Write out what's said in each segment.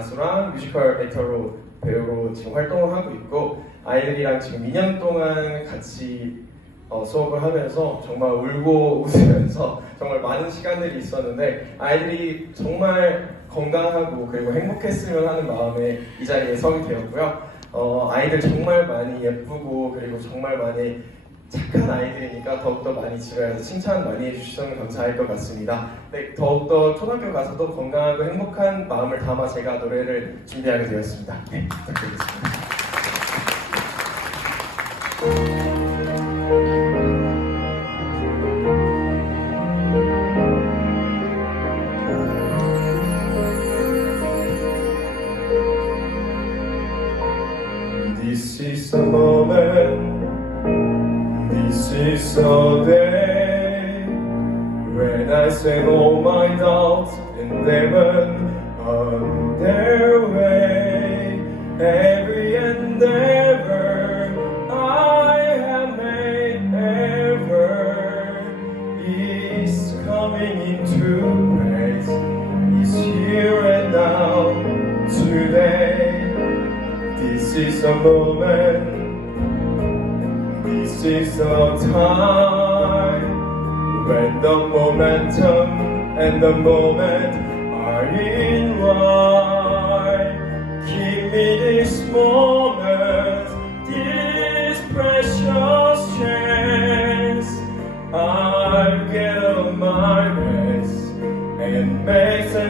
가수랑 뮤지컬 액터로 배우로 지금 활동을 하고 있고 아이들이랑 지금 2년 동안 같이 어, 수업을 하면서 정말 울고 웃으면서 정말 많은 시간들이 있었는데 아이들이 정말 건강하고 그리고 행복했으면 하는 마음에 이 자리에 서게 되었고요. 어, 아이들 정말 많이 예쁘고 그리고 정말 많이 착한 아이들이니까 더욱더 많이 집에서 칭찬 많이 해주시면 감사할 것 같습니다. 네, 더욱더 초등학교 가서도 건강하고 행복한 마음을 담아 제가 노래를 준비하게 되었습니다. 네, 부탁드리겠습니다. This this is the day when I send all my doubts and demon on their way. Every endeavor I have made ever is coming into place. is here and now today. This is the moment. This is the time when the momentum and the moment are in line. Give me this moment, this precious chance. I'll get on my best and make sense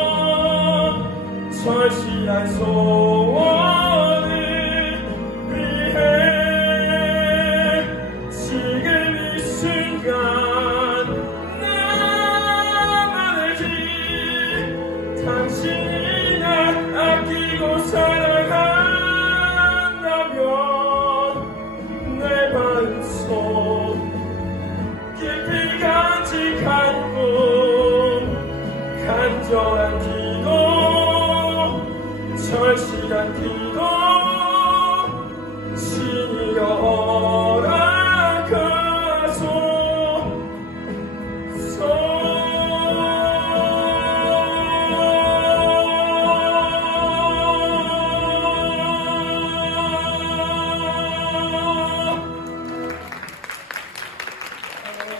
절실한 소원을 위해 지금 이 순간 나만을 지 당신이 날 아끼고 사랑한다면 내 마음속 깊이 간직한 꿈 간절한 기도 절실한 기도